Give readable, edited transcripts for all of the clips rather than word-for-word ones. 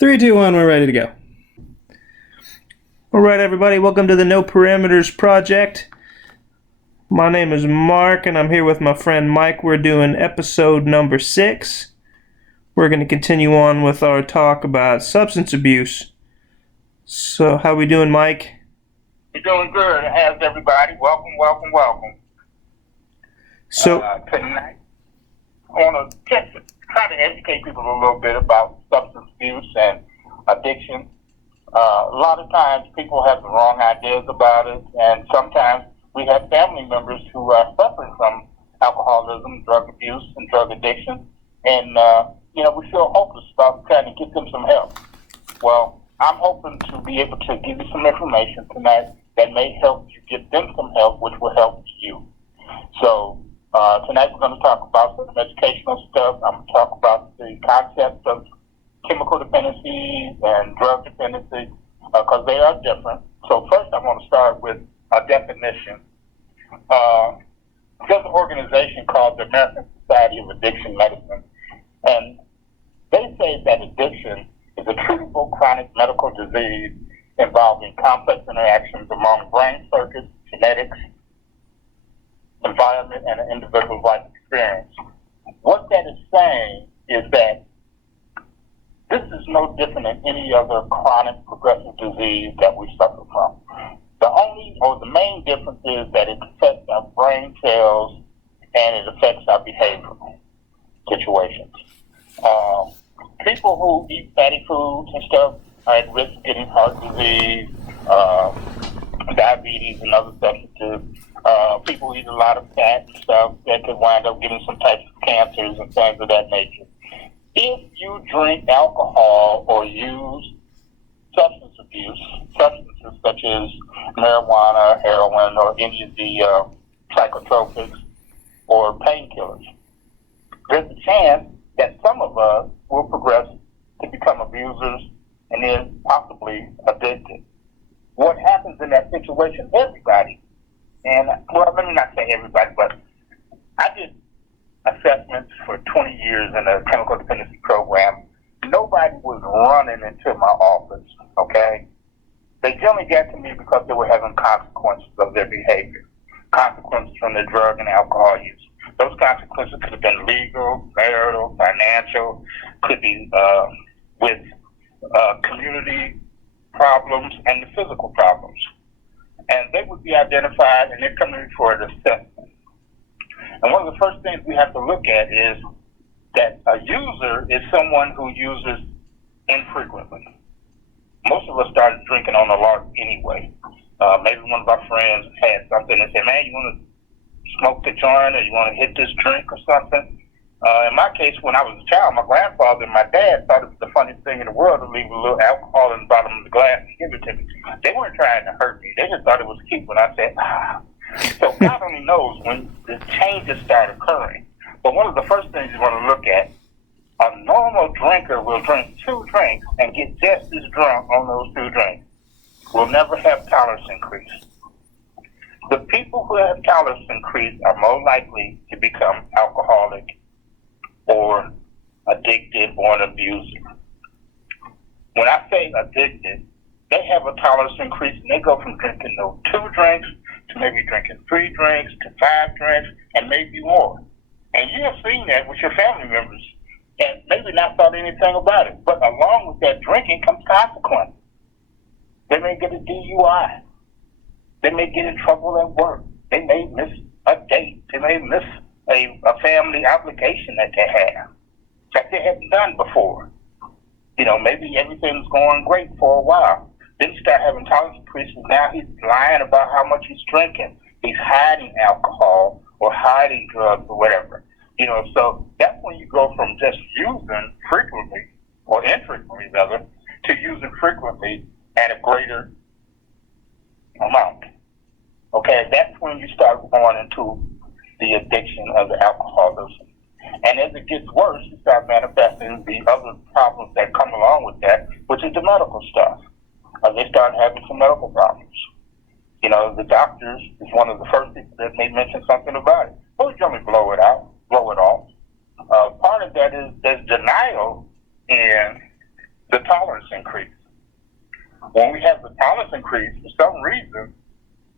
Three, two, one, we're ready to go. All right, everybody, welcome to the No Parameters Project. My name is Mark, and I'm here with my friend Mike. We're doing episode number 6. We're going to continue on with our talk about substance abuse. So, how we doing, Mike? You're doing good. How's everybody? Welcome. So, tonight, I want to try to educate people a little bit about substance abuse and addiction. A lot of times people have the wrong ideas about it, and sometimes we have family members who are suffering from alcoholism, drug abuse, and drug addiction, and we feel hopeless about trying to get them some help. Well, I'm hoping to be able to give you some information tonight that may help you get them some help, which will help you. So tonight we're going to talk about some educational stuff. I'm going to talk about the concepts of chemical dependency and drug dependency because they are different. So first I want to start with a definition. There's an organization called the American Society of Addiction Medicine, and they say that addiction is a treatable chronic medical disease involving complex interactions among brain circuits, genetics, environment, and an individual's life experience. What that is saying is that this is no different than any other chronic progressive disease that we suffer from. The main difference is that it affects our brain cells and it affects our behavioral situations. People who eat fatty foods and stuff are at risk of getting heart disease, diabetes, and other substances. People who eat a lot of fat and stuff that could wind up getting some types of cancers and things of that nature. If you drink alcohol or use substances such as marijuana, heroin, or any of the psychotropics or painkillers, there's a chance that some of us will progress to become abusers and then possibly addicted. What happens in that situation? Everybody, and well, let me not say everybody, but I did assessments for 20 years in a chemical dependency program. Nobody was running into my office, okay? They generally got to me because they were having consequences of their behavior, consequences from their drug and alcohol use. Those consequences could have been legal, marital, financial, could be with community problems and the physical problems. And they would be identified and they're coming for an assessment. And one of the first things we have to look at is that a user is someone who uses infrequently. Most of us started drinking on the lark anyway. Maybe one of our friends had something and said, man, you want to smoke the joint or you want to hit this drink or something? In my case, when I was a child, my grandfather and my dad thought it was the funniest thing in the world to leave a little alcohol in the bottom of the glass and give it to me. They weren't trying to hurt me. They just thought it was cute when I said, ah. So God only knows when the changes start occurring. But one of the first things you want to look at, a normal drinker will drink 2 drinks and get just as drunk on those 2 drinks. Will never have tolerance increase. The people who have tolerance increase are more likely to become alcoholic or addicted or an abuser. When I say addicted, they have a tolerance increase and they go from drinking those 2 drinks to maybe drinking 3 drinks to 5 drinks and maybe more. And you have seen that with your family members and maybe not thought anything about it. But along with that drinking comes consequences. They may get a DUI. They may get in trouble at work. They may miss a date. They may miss a family obligation that they have that they hadn't done before. Maybe everything's going great for a while. Then you start having tolerance increases. Now he's lying about how much he's drinking. He's hiding alcohol or hiding drugs or whatever. So that's when you go from just using frequently or infrequently rather to using frequently at a greater amount. Okay, that's when you start going into the addiction of the alcoholism. And as it gets worse, you start manifesting the other problems that come along with that, which is the medical stuff. They start having some medical problems. The doctors is one of the first people that may mention something about it. Well, generally blow it off. Part of that is there's denial in the tolerance increase. When we have the tolerance increase, for some reason,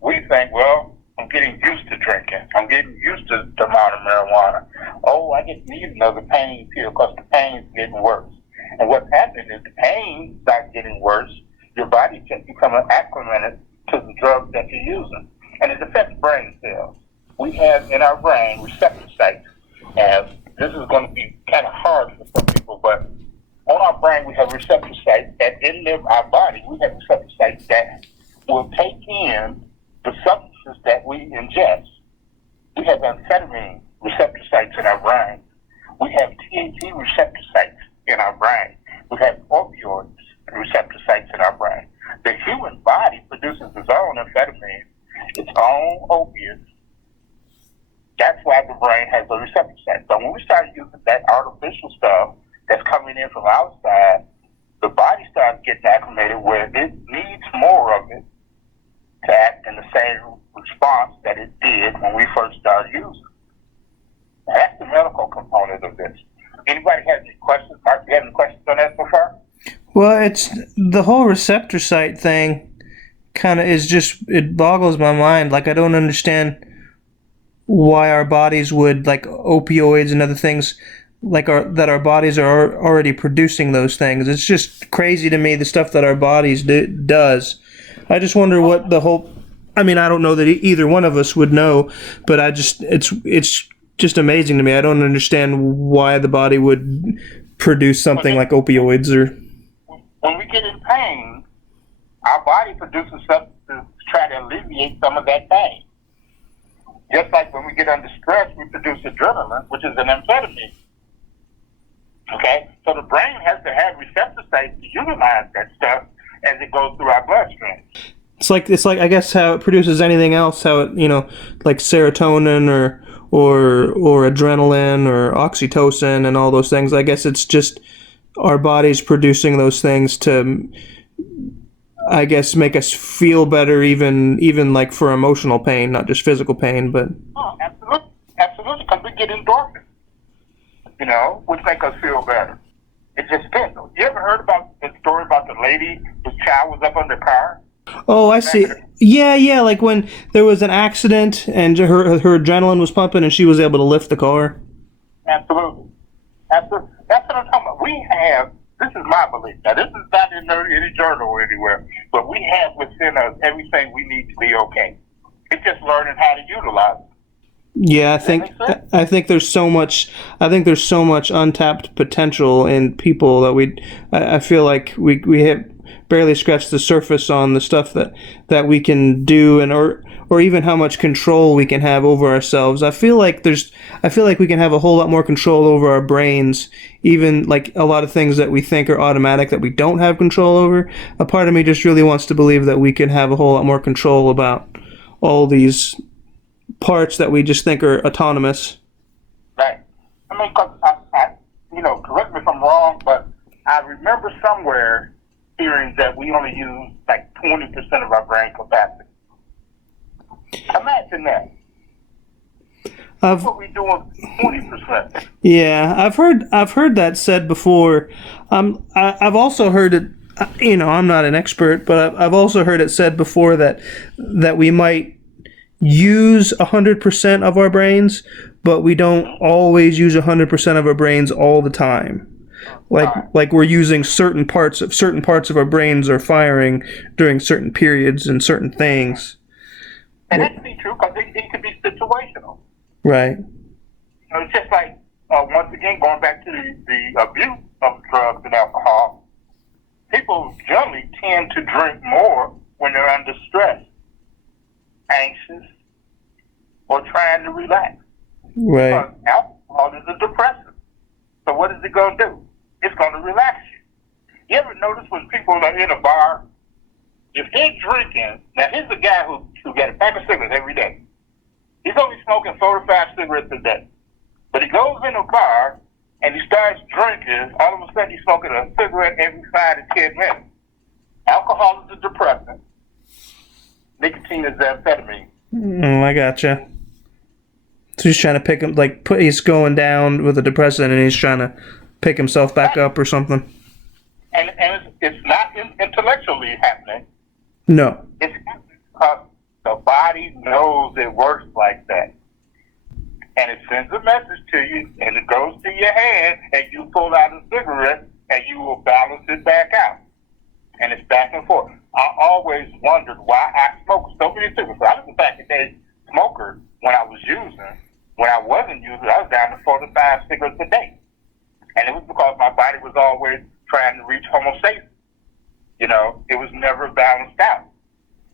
we think, well, I'm getting used to drinking. I'm getting used to the amount of marijuana. Oh, I just need another pain pill because the pain is getting worse. And what's happening is the pain starts getting worse. Your body just becomes acclimated to the drugs that you're using. And it affects brain cells. We have in our brain receptor sites. And this is going to be kind of hard for some people, but on our brain we have receptor sites that in our body we have receptor sites that will take in the substances that we ingest. We have amphetamine receptor sites in our brain. We have THC receptor sites in our brain. We have opioids receptor sites in our brain. The human body produces its own amphetamine, its own opiates. That's why the brain has a receptor site. So when we start using that artificial stuff that's coming in from outside, the body starts getting acclimated where it needs more of it to act in the same response that it did when we first started using. That's the medical component of this. Anybody has any questions? Mark, you have any questions on that so far? Well, it's the whole receptor site thing kind of is just, it boggles my mind. Like, I don't understand why our bodies would, like opioids and other things, like that our bodies are already producing those things. It's just crazy to me, the stuff that our bodies does. I just wonder what the whole, I mean, I don't know that either one of us would know, but it's just amazing to me. I don't understand why the body would produce something like opioids or... When we get in pain, our body produces substances to try to alleviate some of that pain. Just like when we get under stress, we produce adrenaline, which is an amphetamine. Okay? So the brain has to have receptor sites to utilize that stuff as it goes through our bloodstream. It's like I guess how it produces anything else, how it, like serotonin or adrenaline or oxytocin and all those things. I guess it's just our bodies producing those things to, I guess, make us feel better, even like for emotional pain, not just physical pain, but... Oh, absolutely, because we get endorphins, which make us feel better. It just depends. You ever heard about the story about the lady whose child was up on the car? Oh, I see. Yeah, like when there was an accident and her adrenaline was pumping and she was able to lift the car. Absolutely. That's what I'm talking about. We have, this is my belief. Now, this is not in any journal or anywhere, but we have within us everything we need to be okay. It's just learning how to utilize it. Yeah, I think there's so much untapped potential in people that I feel like we have barely scratched the surface on the stuff that we can do, and or even how much control we can have over ourselves. I feel like we can have a whole lot more control over our brains, even like a lot of things that we think are automatic that we don't have control over. A part of me just really wants to believe that we can have a whole lot more control about all these parts that we just think are autonomous. Right. I mean, because correct me if I'm wrong, but I remember somewhere hearing that we only use like 20% of our brain capacity. Imagine that. That's what we do with 20%. Yeah, I've heard that said before. I've also heard it. I'm not an expert, but I've also heard it said before that we might use 100% of our brains, but we don't always use 100% of our brains all the time. Like we're using certain parts of our brains are firing during certain periods and certain things. And that can be true because it can be situational. Right. It's just like, once again, going back to the abuse of drugs and alcohol, people generally tend to drink more when they're under stress, anxious, or trying to relax. Right. Because alcohol is a depressant. So what is it going to do? It's going to relax you. You ever notice when people are in a bar, if they're drinking, now here's a guy who got a pack of cigarettes every day. He's only smoking 4 to 5 cigarettes a day. But he goes in a bar and he starts drinking, all of a sudden he's smoking a cigarette every 5 to 10 minutes. Alcohol is a depressant. Nicotine is amphetamine. I gotcha. So he's trying to pick him, he's going down with a depressant and he's trying to pick himself back up or something. and it's not intellectually happening. No. It's happening because the body knows it works like that. And it sends a message to you, and it goes to your hand, and you pull out a cigarette, and you will balance it back out. And it's back and forth. I always wondered why I smoked so many cigarettes. I was a back-in-day smoker when I was using. When I wasn't using, I was down to 4 to 5 cigarettes a day. And it was because my body was always trying to reach homeostasis. You know, it was never balanced out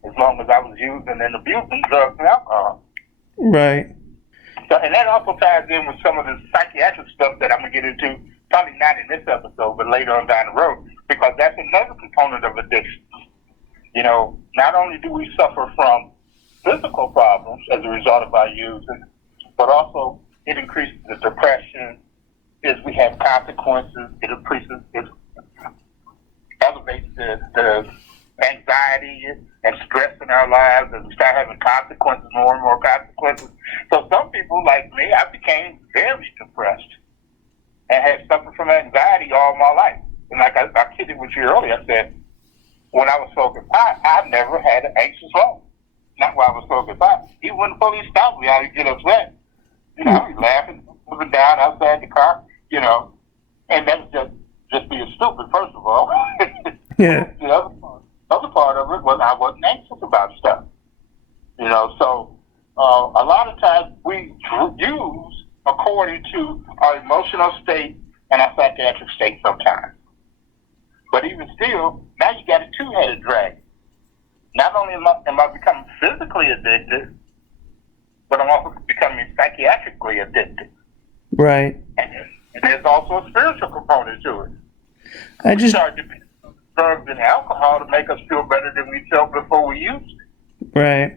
as long as I was using and abusing drugs and alcohol. Right. So, and that also ties in with some of the psychiatric stuff that I'm going to get into, probably not in this episode, but later on down the road, because that's another component of addiction. You know, not only do we suffer from physical problems as a result of our using, but also it increases the depression, is we have consequences, it increases, it elevates the anxiety and stress in our lives as we start having consequences, more and more consequences. So some people like me, I became very depressed and had suffered from anxiety all my life. And like I kidded with you earlier, I said, when I was smoking pot, I've never had an anxious moment. Not while I was smoking pot. Even when the police stopped me, I'd get upset. You know, I'd be laughing, moving down outside the car, you know. And that's just being stupid, first of all. Yeah. The other part of it was I wasn't anxious about stuff. You know, so a lot of times we use according to our emotional state and our psychiatric state sometimes. But even still, now you got a two-headed dragon. Not only am I becoming physically addicted, but I'm also becoming psychiatrically addicted. Right. And there's also a spiritual component to it. I We just start depending on drugs and alcohol to make us feel better than we felt before we used it. right.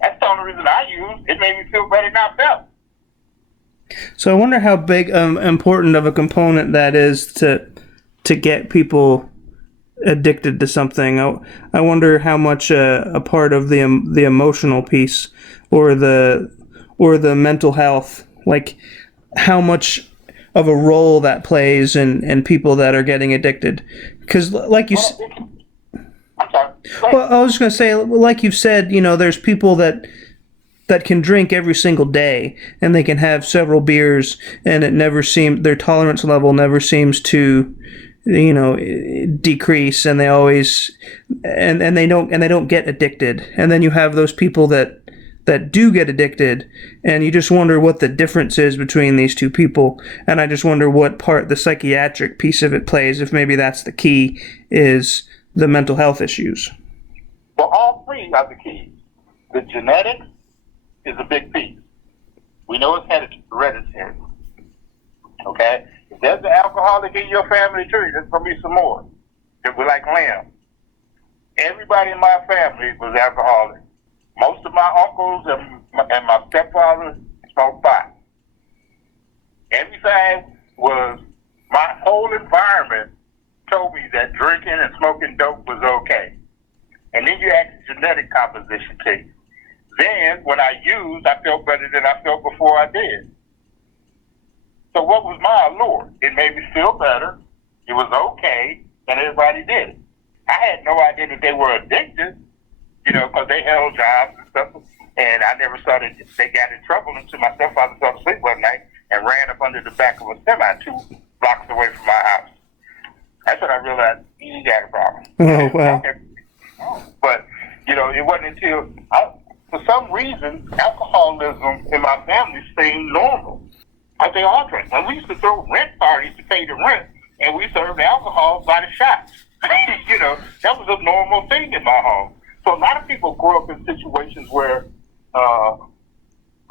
That's the only reason I used. It made me feel better than I felt. So I wonder how big important of a component that is to get people addicted to something. I wonder how much a part of the emotional piece or the mental health, like how much of a role that plays in people that are getting addicted. Because like you I'm sorry. well, I was going to say, like you've said, you know, there's people that can drink every single day and they can have several beers and it never seems, their tolerance level never seems to, you know, decrease, and they always and they don't get addicted. And then you have those people that do get addicted, and you just wonder what the difference is between these two people. And I just wonder what part the psychiatric piece of it plays, if maybe that's the key, is the mental health issues. Well, all three are the keys. The genetics is a big piece. We know it's hereditary. Okay? If there's an alcoholic in your family tree, there's going to be some more. If we're like lamb. Everybody in my family was alcoholic. Most of my uncles and my stepfather smoked pot. Everything was, my whole environment told me that drinking and smoking dope was okay. And then you add the genetic composition to you. Then, when I used, I felt better than I felt before I did. So what was my allure? It made me feel better. It was okay, and everybody did it. I had no idea that they were addicted, you know, because they held jobs and stuff. And I never saw that they got in trouble until my stepfather fell asleep one night and ran up under the back of a semi 2 blocks away from my house. That's when I realized he got a problem. Oh, wow. But, you know, it wasn't until, for some reason, alcoholism in my family seemed normal. Like they all drank. And we used to throw rent parties to pay the rent, and we served alcohol by the shots. You know, that was a normal thing in my home. So a lot of people grow up in situations where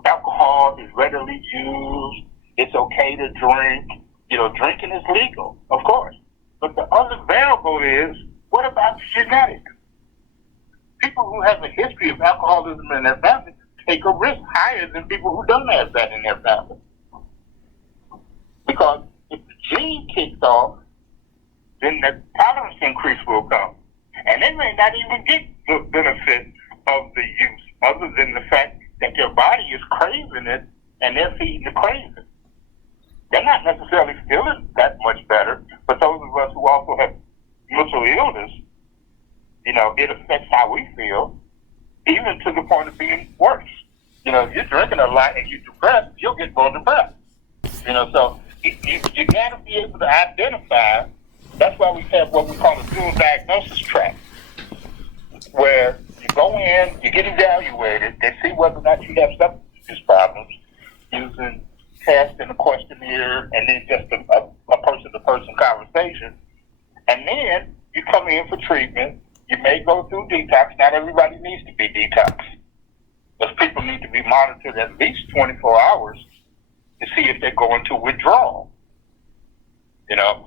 alcohol is readily used. It's okay to drink. You know, drinking is legal, of course. But the other variable is, what about genetics? People who have a history of alcoholism in their family take a risk higher than people who don't have that in their family. Because if the gene kicks off, then the tolerance increase will come. And they may not even get the benefit of the use, other than the fact that their body is craving it and they're feeding the craving. They're not necessarily feeling that much better, but those of us who also have mental illness, it affects how we feel, even to the point of being worse. If you're drinking a lot and you're depressed, you'll get more depressed. So you got to be able to identify. That's why we have what we call a dual diagnosis track, where you go in, you get evaluated, they see whether or not you have substance abuse problems using tests and a questionnaire, and then just a person-to-person conversation. And then you come in for treatment. You may go through detox. Not everybody needs to be detox. Those people need to be monitored at least 24 hours to see if they're going to withdrawal.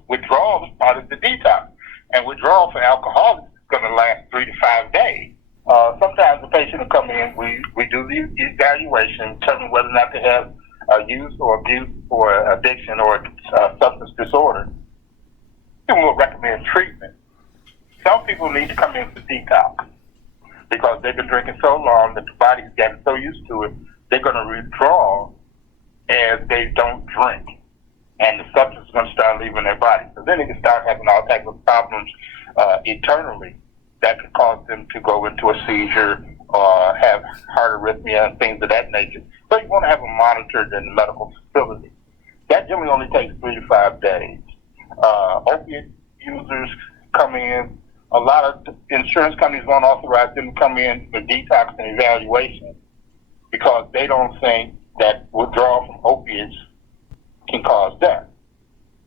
Withdrawal is part of the detox. And withdrawal for alcoholics is going to last 3 to 5 days. Sometimes the patient will come in, we do the evaluation, determine whether or not they have use or abuse or addiction or substance disorder. And we'll recommend treatment. Some people need to come in for detox because they've been drinking so long that the body's gotten so used to it, they're going to withdraw as they don't drink. And the substance is going to start leaving their body. So then they can start having all types of problems internally that could cause them to go into a seizure or have heart arrhythmia and things of that nature. So you want to have them monitored in the medical facility. That generally only takes 3 to 5 days. Opiate users come in. A lot of insurance companies won't authorize them to come in for detox and evaluation because they don't think that withdrawal from opiates can cause death.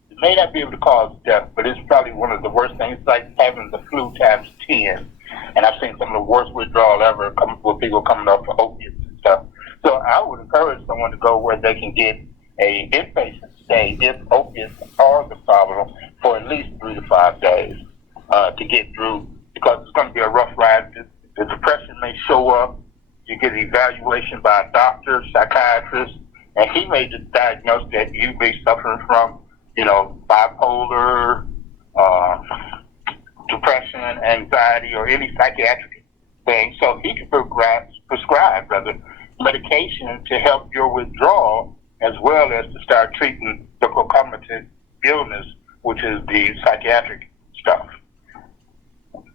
It may not be able to cause death, but it's probably one of the worst things. It's like having the flu times 10. And I've seen some of the worst withdrawal ever with people coming up for opiates and stuff. So I would encourage someone to go where they can get a inpatient stay if opiates are the problem for at least 3 to 5 days to get through, because it's going to be a rough ride. The depression may show up. You get an evaluation by a doctor, psychiatrist, and he may just diagnose that you may be suffering from, bipolar, depression, anxiety, or any psychiatric thing. So he can prescribe medication to help your withdrawal, as well as to start treating the concomitant illness, which is the psychiatric stuff.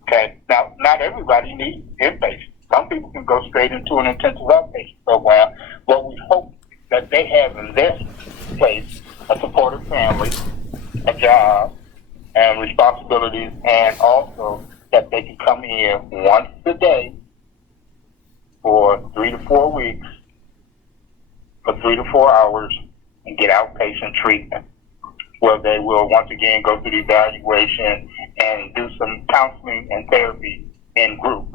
Okay. Now, not everybody needs inpatient. Some people can go straight into an intensive outpatient program, but we hope that they have in their place a supportive family, a job, and responsibilities, and also that they can come in once a day for 3 to 4 weeks, for 3 to 4 hours, and get outpatient treatment, where they will once again go through the evaluation and do some counseling and therapy in group.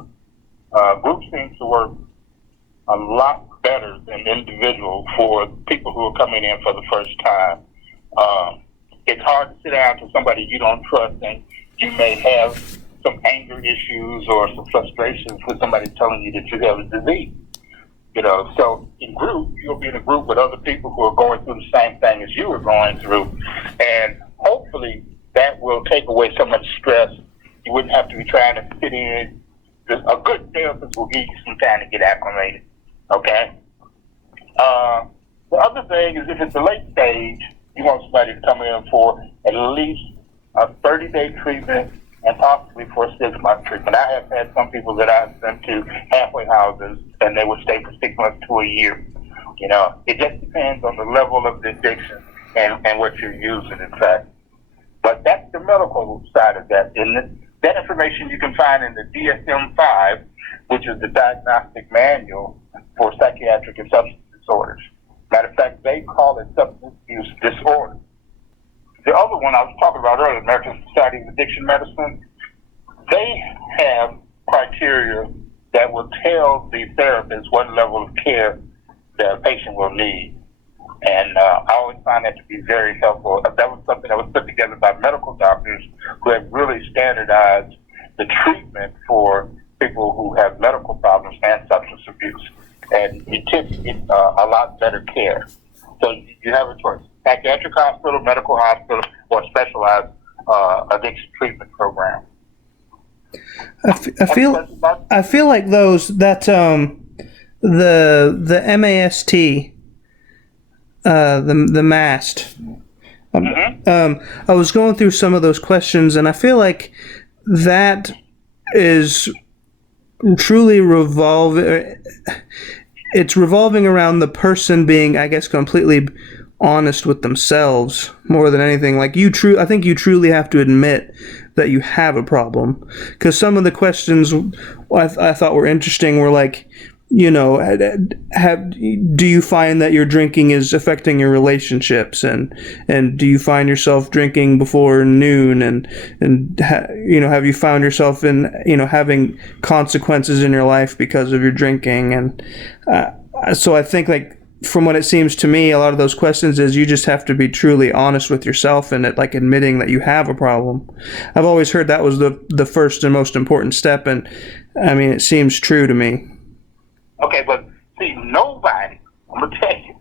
Group seems to work a lot better than individual for people who are coming in for the first time. It's hard to sit down to somebody you don't trust, and you may have some anger issues or some frustrations with somebody telling you that you have a disease. So in group, you'll be in a group with other people who are going through the same thing as you are going through, and hopefully that will take away so much stress. You wouldn't have to be trying to fit in. A good therapist will give you some time to get acclimated. Okay. The other thing is, if it's a late stage, you want somebody to come in for at least a 30-day treatment and possibly for a 6-month treatment. I have had some people that I've sent to halfway houses, and they would stay for 6 months to a year. It just depends on the level of the addiction and what you're using, in fact. But that's the medical side of that. And that information you can find in the DSM-5, which is the Diagnostic Manual for Psychiatric and Substance Disorders. Matter of fact, they call it substance use disorder. The other one I was talking about earlier, American Society of Addiction Medicine, they have criteria that will tell the therapist what level of care the patient will need. And I always find that to be very helpful. That was something that was put together by medical doctors who have really standardized the treatment for people who have medical problems and substance abuse. And you tend to get a lot better care. So you have a choice: psychiatric hospital, medical hospital, or specialized addiction treatment program. I feel like the MAST, the MAST, I was going through some of those questions, and I feel like that is truly it's revolving around the person being, I guess, completely honest with themselves more than anything. Like I think you truly have to admit that you have a problem, because some of the questions I thought were interesting were like, you know, do you find that your drinking is affecting your relationships, and do you find yourself drinking before noon, and you know, have you found yourself in, you know, having consequences in your life because of your drinking? And so I think, like, from what it seems to me, a lot of those questions is you just have to be truly honest with yourself, and like admitting that you have a problem. I've always heard that was the first and most important step, and I mean, it seems true to me. Okay, but see, nobody, I'm going to tell you,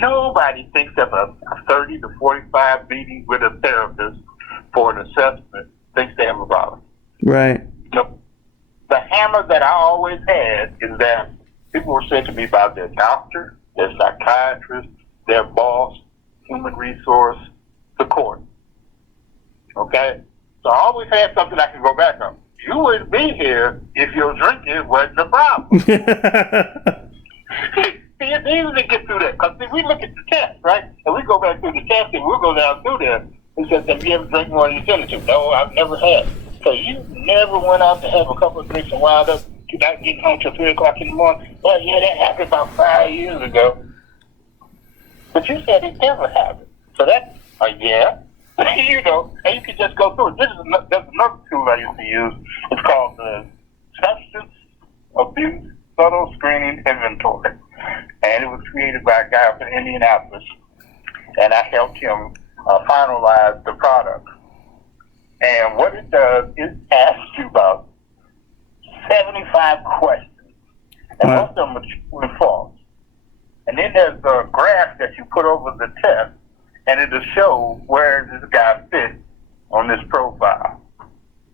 nobody thinks of a 30 to 45 meetings with a therapist for an assessment thinks they have a problem. Right. No. The hammer that I always had is that people were saying to me about their doctor, their psychiatrist, their boss, human resource, the court. Okay? So I always had something I could go back on. You wouldn't be here if your drinking wasn't a problem. See, it's easy to get through that. Because we look at the test, right? And we go back through the test, and we'll go down through there. It says, have you ever drank more than you tell it to? No, I've never had. So you never went out to have a couple of drinks and wound up not getting home till 3 o'clock in the morning? Well, yeah, that happened about 5 years ago. But you said it never happened. So that's, yeah. You know, and you can just go through it. There's another tool I used to use. It's called the Substance Abuse Subtle Screening Inventory. And it was created by a guy up in Indianapolis. And I helped him finalize the product. And what it does is asks you about 75 questions. And most of them are true and false. And then there's a graph that you put over the test, and it'll show where this guy fits on this profile.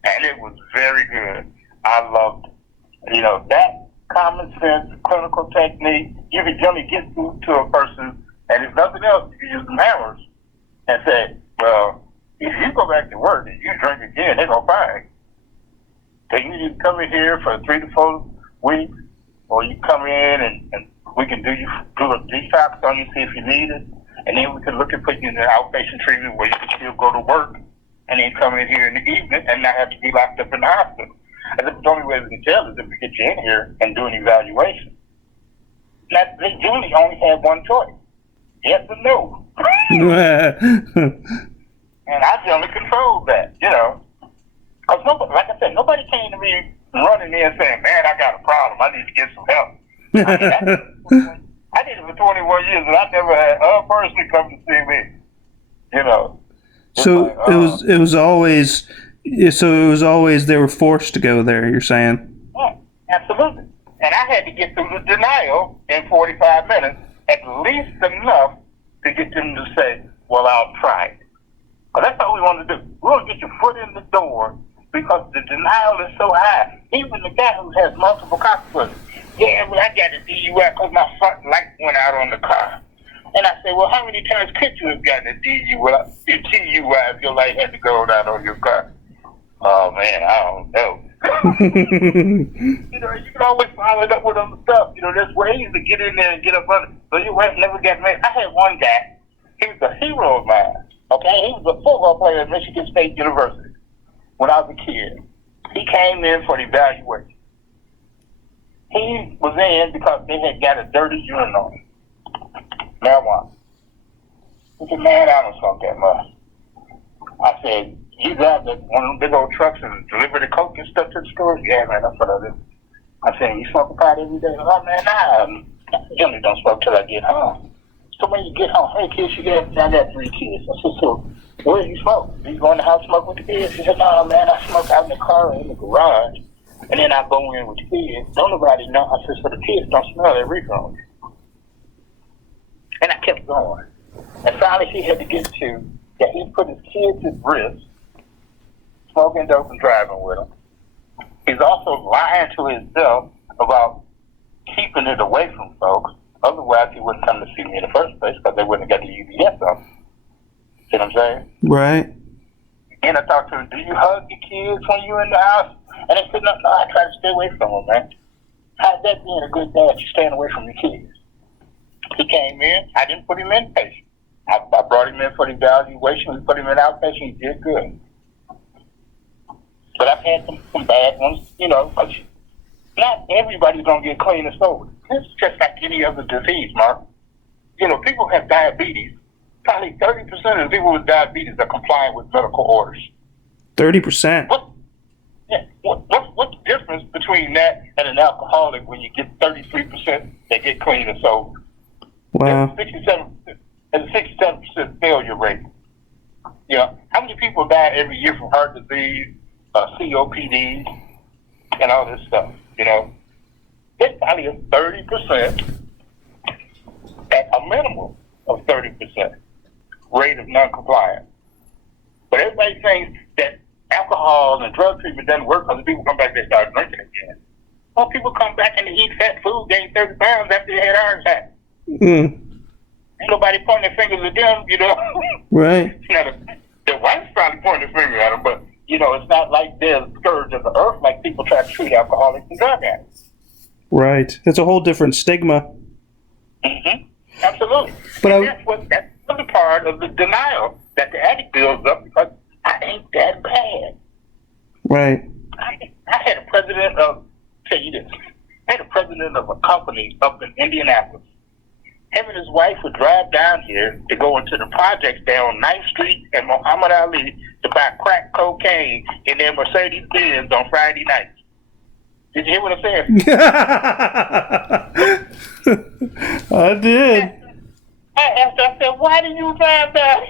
And it was very good. I loved it. You know, that common sense, clinical technique, you can generally get through to a person, and if nothing else, you can use some hammers and say, well, if you go back to work and you drink again, they're going to fire you. So you need to come in here for 3 to 4 weeks, or you come in and we can do a detox on you, see if you need it. And then we can look at putting you in an outpatient treatment where you can still go to work and then come in here in the evening and not have to be locked up in the hospital. And the only way we can tell is if we get you in here and do an evaluation. Now, they usually only have one choice. Yes or no. And I generally controlled that, you know. Because nobody, like I said, nobody came to me running in saying, man, I got a problem. I need to get some help. I did it for 21 years, and I never had a person come to see me. You know. So like, it was always they were forced to go there. You're saying? Yeah, absolutely. And I had to get through the denial in 45 minutes, at least enough to get them to say, "Well, I'll try it." Because that's all we want to do. We want to get your foot in the door because the denial is so high. Even the guy who has multiple consequences. Yeah, well, I got a DUI because my front light went out on the car. And I said, well, how many times could you have gotten a DUI if your light had to go out on your car? Oh, man, I don't know. You know, you can always follow it up with other stuff. You know, there's ways to get in there and get up under it. So your wife never got mad. I had one guy. He was a hero of mine. Okay? He was a football player at Michigan State University when I was a kid. He came in for the evaluation. He was in because they had got a dirty urine on him. Marijuana. He said, man, I don't smoke that much. I said, you drive one of them big old trucks and deliver the coke and stuff to the store? Yeah, man, that's what I do. I said, you smoke a pot every day? Oh, man, I generally don't smoke till I get home. So when you get home, hey, kids, you got? I got 3 kids. I said, so where do you smoke? Do you go in the house and smoke with the kids? He said, no, man, I smoke out in the car or in the garage. And then I go in with the kids. Don't nobody know. I said, so the kids don't smell that reefer on you. And I kept going. And finally he had to get to that he put his kids at risk, smoking dope and driving with them. He's also lying to himself about keeping it away from folks. Otherwise he wouldn't come to see me in the first place because they wouldn't have got the UBS off. See what I'm saying? Right. And I talked to him, do you hug your kids when you're in the house? And they said, no, I try to stay away from them, man. How's that being a good dad, you staying away from your kids? He came in, I didn't put him in patient. I brought him in for the evaluation, we put him in outpatient, he did good. But I've had some bad ones, you know, because not everybody's going to get clean and sober. It's just like any other disease, Mark. You know, people have diabetes. Probably 30% of the people with diabetes are compliant with medical orders. 30%? What's the difference between that and an alcoholic when you get 33% that get clean and sober? Wow. And a 67% failure rate. You know, how many people die every year from heart disease, COPD, and all this stuff? You know, it's probably a 30%, at a minimum of 30% rate of non-compliance. But everybody thinks that alcohol and drug treatment doesn't work because people come back and they start drinking again. Well, people come back and they eat fat food, gain 30 pounds after they had heart attack. Ain't nobody pointing their fingers at them, you know. Right. Now, the wife's probably pointing their finger at them, but, you know, it's not like they're the scourge of the earth like people try to treat alcoholics and drug addicts. Right. It's a whole different stigma. Mm-hmm. Absolutely. But that's the part of the denial that the addict builds up because I ain't that bad. Right. I had a president tell you this. I had a president of a company up in Indianapolis. Him and his wife would drive down here to go into the projects down 9th Street and Muhammad Ali to buy crack cocaine in their Mercedes-Benz on Friday nights. Did you hear what I said? I did. I asked her, I said, why did you drive down?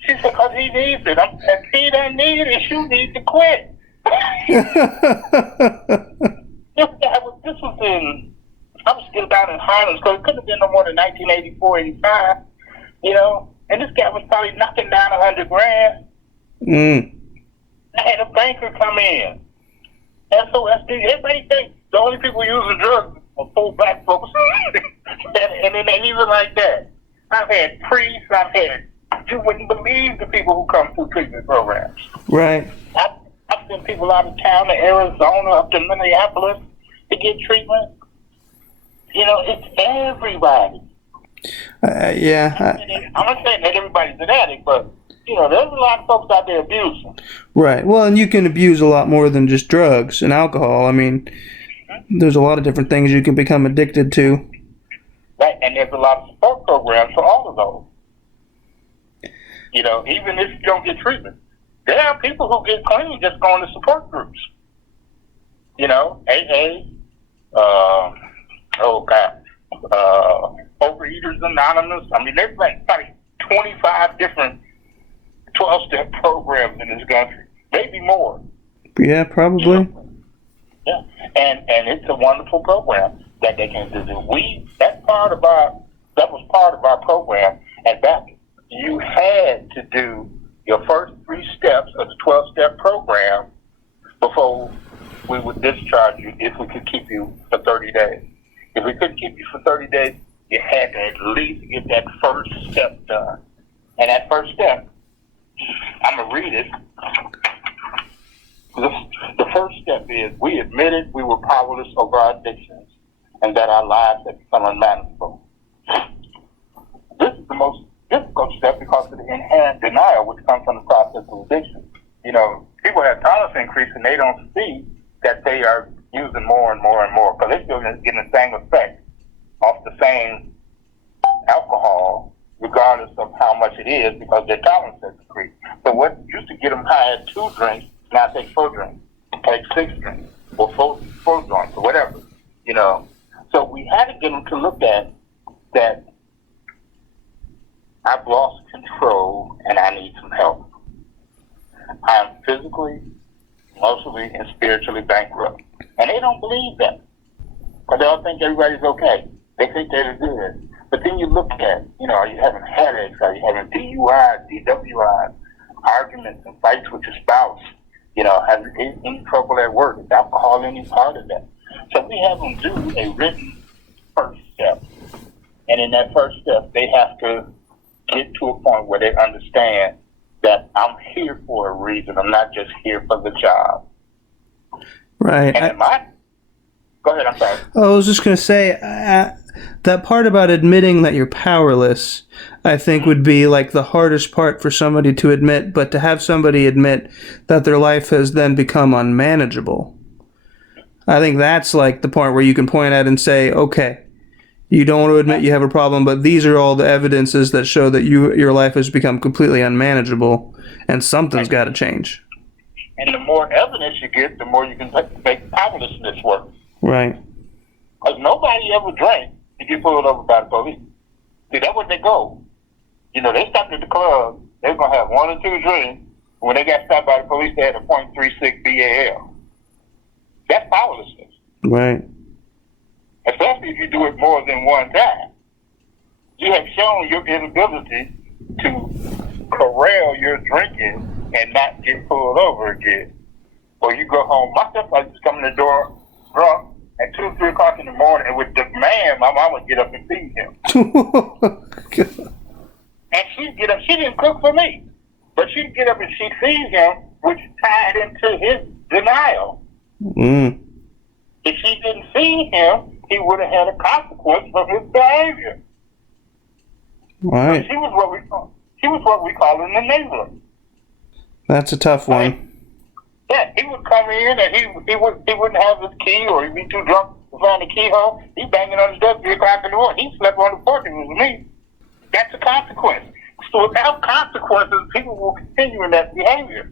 She said, because he needs it. If he doesn't need it, you need to quit. I was still down in Harlem, so it couldn't have been no more than 1984, 85, you know. And this guy was probably knocking down $100,000. I had a banker come in. SOSD, everybody thinks the only people using drugs are full black folks. and it ain't even like that. I've had priests, you wouldn't believe the people who come through treatment programs. Right. I've sent people out of town to Arizona, up to Minneapolis to get treatment. You know, it's everybody. Yeah. I'm not saying that everybody's an addict, but, you know, there's a lot of folks out there abusing. Right. Well, and you can abuse a lot more than just drugs and alcohol. I mean, there's a lot of different things you can become addicted to. Right, and there's a lot of support programs for all of those. You know, even if you don't get treatment, there are people who get clean just going to support groups. You know, AA, Overeaters Anonymous. I mean, there's like probably 25 different 12-step programs in this country, maybe more. Yeah, probably. You know? Yeah, and it's a wonderful program that they can do. That was part of our program, and that you had to do your first 3 steps of the 12-step program before we would discharge you if we could keep you for 30 days. If we couldn't keep you for 30 days, you had to at least get that first step done. And that first step, I'm going to read it. The first step is we admitted we were powerless over our addictions and that our lives had become unmanageable. This is the most difficult step because of the inherent denial which comes from the process of addiction. You know, people have tolerance increase and they don't see that they are using more and more and more because they're still getting the same effect off the same alcohol regardless of how much it is because their tolerance has increased. So what used to get them high at 2 drinks now take 4 drinks, take 6 drinks, or 4 joints, or whatever, you know. So we had to get them to look at that I've lost control and I need some help. I am physically, emotionally, and spiritually bankrupt. And they don't believe that. Because they all think everybody's okay. They think they're good. But then you look at, you know, are you having headaches? Are you having DUIs, DWIs, arguments and fights with your spouse? You know, having any trouble at work? Is alcohol any part of that? So we have them do a written first step. And And in that first step, they have to get to a point where they understand that I'm here for a reason. I'm not just here for the job. Right. And go ahead, I'm sorry. I was just going to say, that part about admitting that you're powerless, I think would be like the hardest part for somebody to admit, but to have somebody admit that their life has then become unmanageable, I think that's like the part where you can point at and say, okay, you don't want to admit you have a problem, but these are all the evidences that show that your life has become completely unmanageable, and something's got to change. And the more evidence you get, the more you can make powerlessness work. Right. Because nobody ever drank to get pulled over by the police. See, that's what they go. You know, they stopped at the club, they were going to have 1 or 2 drinks. When they got stopped by the police, they had a .36 BAL. That's powerlessness. Right. Especially if you do it more than one time. You have shown your inability to corral your drinking and not get pulled over again. Or you go home. My stepfather used to come in the door drunk at 2 or 3 o'clock in the morning and would demand my mom would get up and feed him. And she'd get up. She didn't cook for me. But she'd get up and she'd feed him, which tied into his denial. Mm. If she didn't feed him, he would have had a consequence for his behavior. Right. So she was what we call an enabler. That's a tough one. Yeah, he would come in and he wouldn't have his key, or he'd be too drunk to find the keyhole. He'd banging on his door 3 o'clock in the morning. He slept on the porch. It was me. That's a consequence. So without consequences, people will continue in that behavior.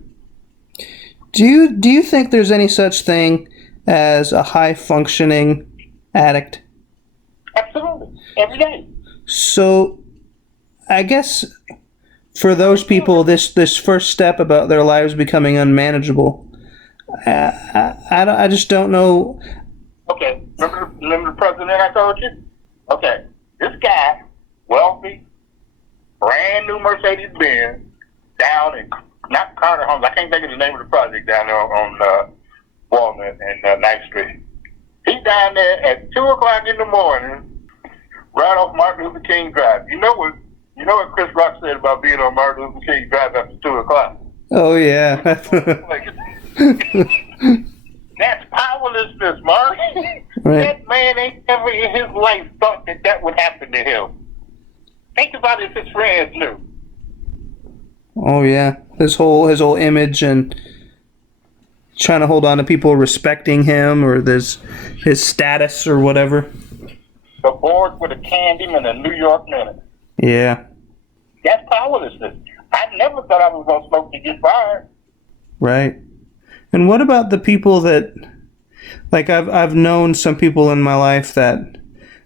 Do you think there's any such thing as a high-functioning addict? Absolutely. Every day. So, I guess for those people, this first step about their lives becoming unmanageable, I just don't know. Okay, remember the president I told you? Okay, this guy, wealthy, brand new Mercedes-Benz, down in, not Carter Homes, I can't think of the name of the project down there on Walnut and 9th Street. He's down there at 2 o'clock in the morning, right off Martin Luther King Drive. You know what Chris Rock said about being on Martin Luther King Drive after 2 o'clock? Oh, yeah. That's powerlessness, Mark. Right. That man ain't ever in his life thought that would happen to him. Think about it if his friends knew. Oh, yeah. His whole image and trying to hold on to people respecting him or his status or whatever. The board with a Candyman, a New York Minute. Yeah. That's powerlessness. I never thought I was going to smoke to get fired. Right. And what about the people that, like I've known some people in my life that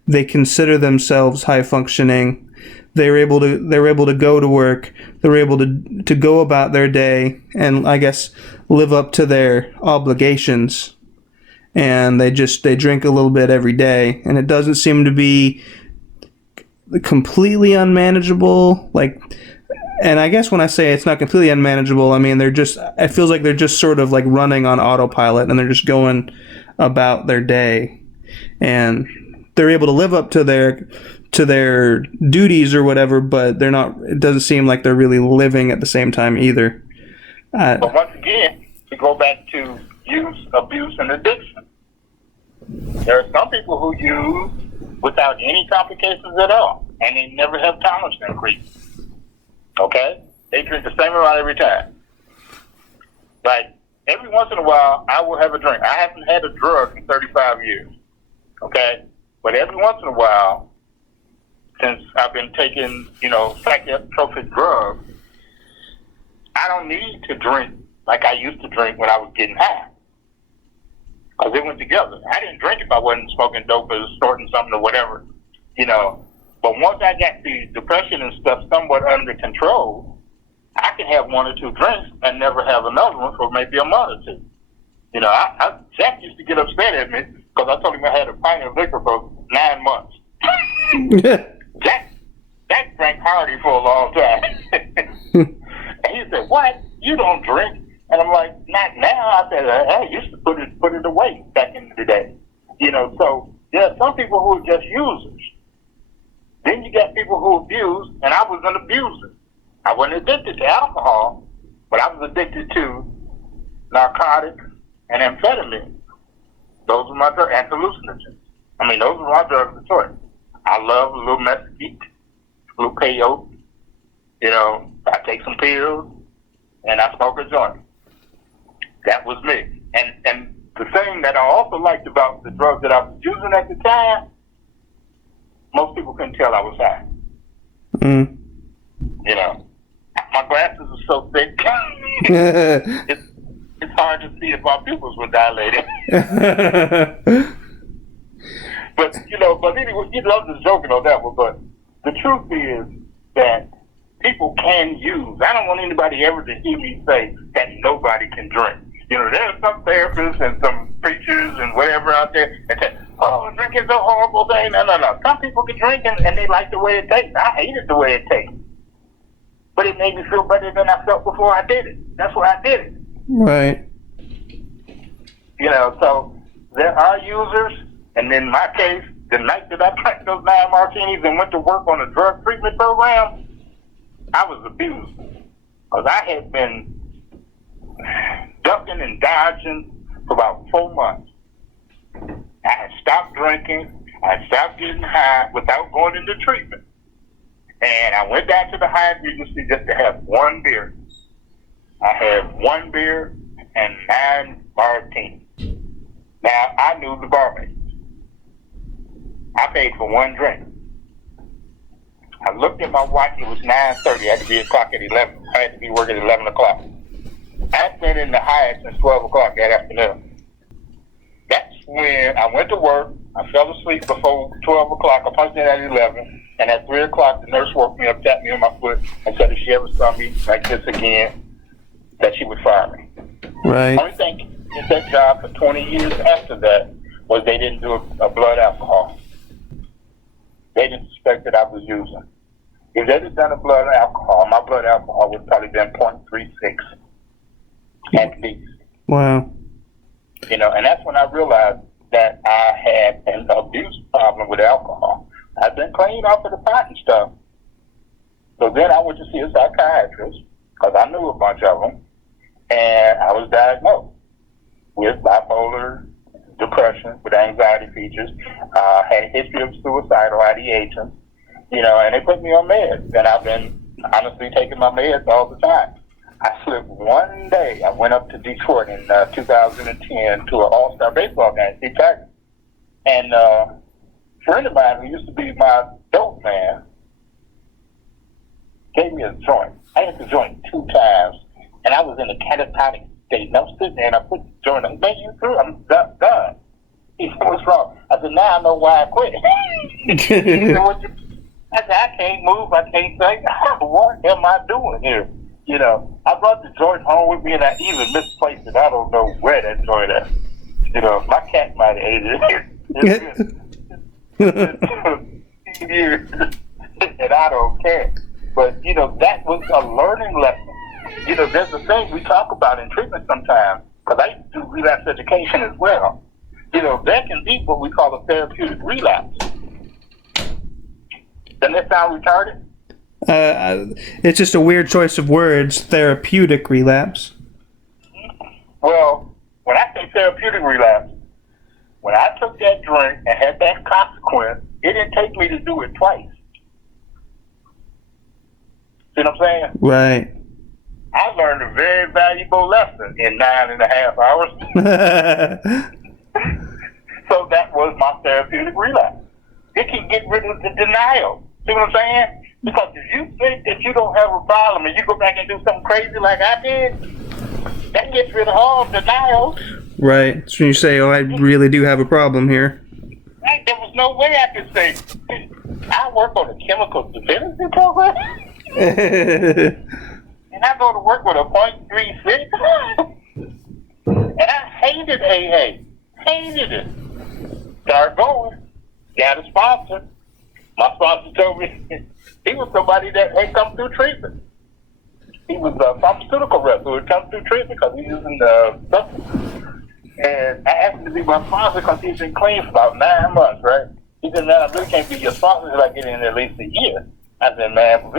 they consider themselves high functioning. They were able to go to work. They were able to go about their day and I guess live up to their obligations. And they drink a little bit every day, and it doesn't seem to be completely unmanageable. And I guess when I say it's not completely unmanageable, I mean it feels like they're just sort of like running on autopilot, and they're just going about their day, and they're able to live up to their duties or whatever, but they're not. It doesn't seem like they're really living at the same time either. But once again, to go back to use, abuse, and addiction, there are some people who use without any complications at all, and they never have tolerance increase. Okay? They drink the same amount every time. Like, every once in a while, I will have a drink. I haven't had a drug in 35 years. Okay? But every once in a while, since I've been taking, psychotropic drugs, I don't need to drink like I used to drink when I was getting high. Because they went together. I didn't drink if I wasn't smoking dope or snorting something or whatever, But once I got the depression and stuff somewhat under control, I can have 1 or 2 drinks and never have another one for maybe a month or 2. Jack used to get upset at me because I told him I had a pint of liquor for 9 months. Jack drank Hardy for a long time. And he said, "What? You don't drink?" And I'm like, "Not now." I said, "I used to put it away back in the day." So there are some people who are just users. Then people who abuse, and I was an abuser. I wasn't addicted to alcohol, but I was addicted to narcotics and amphetamine. Those were my drugs, and hallucinogens. Those were my drugs of choice. I love a little mesquite, a little peyote. I take some pills, and I smoke a joint. That was me. And the thing that I also liked about the drugs that I was using at the time, most people couldn't tell I was high. Mm. My glasses are so thick, it's hard to see if my pupils were dilated. But anyway, I'm just joking on that one. But the truth is that people can use. I don't want anybody ever to hear me say that nobody can drink. There are some therapists and some preachers and whatever out there that say, "Oh, drinking's a horrible thing." No. Some people can drink and they like the way it tastes. I hated the way it tastes, but it made me feel better than I felt before I did it. That's why I did it. Right. So there are users, and in my case, the night that I drank those 9 martinis and went to work on a drug treatment program, I was abused because I had been ducking and dodging for about 4 months. I had stopped drinking. I had stopped getting high without going into treatment. And I went down to the Hyatt Regency just to have one beer. I had 1 beer and 9 martinis. Now, I knew the barmaid. I paid for 1 drink. I looked at my watch. It was 9:30. I had to be at clock at 11. I had to be working at 11 o'clock. I'd been in the Hyatt since 12 o'clock that afternoon. That's when I went to work. I fell asleep before 12 o'clock. I punched in at 11. And at 3 o'clock, the nurse woke me up, tapped me on my foot, and said if she ever saw me like this again, that she would fire me. Right. The only thing in that job for 20 years after that was they didn't do a blood alcohol. They didn't suspect that I was using. If they'd have done a blood alcohol, my blood alcohol would probably been 0.36 at least. Wow. And that's when I realized that I had an abuse problem with alcohol. I'd been clean off of the pot and stuff. So then I went to see a psychiatrist because I knew a bunch of them, and I was diagnosed with bipolar, depression, with anxiety features, had a history of suicidal ideation, and they put me on meds, and I've been honestly taking my meds all the time. I slipped one day. I went up to Detroit in 2010 to an all-star baseball game, Steve Tigers, and a friend of mine who used to be my dope man gave me a joint. I had the joint 2 times, and I was in a catatonic state. And I'm sitting there, and I put the joint on. Man, you through? I'm done. He said, "What's wrong?" I said, "Now I know why I quit." He said, I said, "I can't move. I can't think. What am I doing here?" I brought the joint home with me, and I even misplaced it. I don't know where that joint is. My cat might have ate it. It's been years, and I don't care. But, that was a learning lesson. There's a thing we talk about in treatment sometimes, because I used to do relapse education as well. There can be what we call a therapeutic relapse. Doesn't that sound retarded? It's just a weird choice of words, therapeutic relapse. Well, when I say therapeutic relapse, when I took that drink and had that consequence, it didn't take me to do it twice. See what I'm saying? Right. I learned a very valuable lesson in 9.5 hours. So that was my therapeutic relapse. It can get rid of the denial. See what I'm saying? Because if you think that you don't have a problem and you go back and do something crazy like I did, that gets rid of all denials. Right. So you say, "Oh, I really do have a problem here." Right? There was no way I could say, I work on a chemical dependency program, and I go to work with a 0.36, and I hated AA. Hated it. Started going. Got a sponsor. My sponsor told me he was somebody that had come through treatment. He was a pharmaceutical rep who had come through treatment because he was using the substance. And I asked him to be my sponsor because he's been clean for about 9 months, right? He said, man, I really can't be your sponsor until I get in at least a year. I said, man,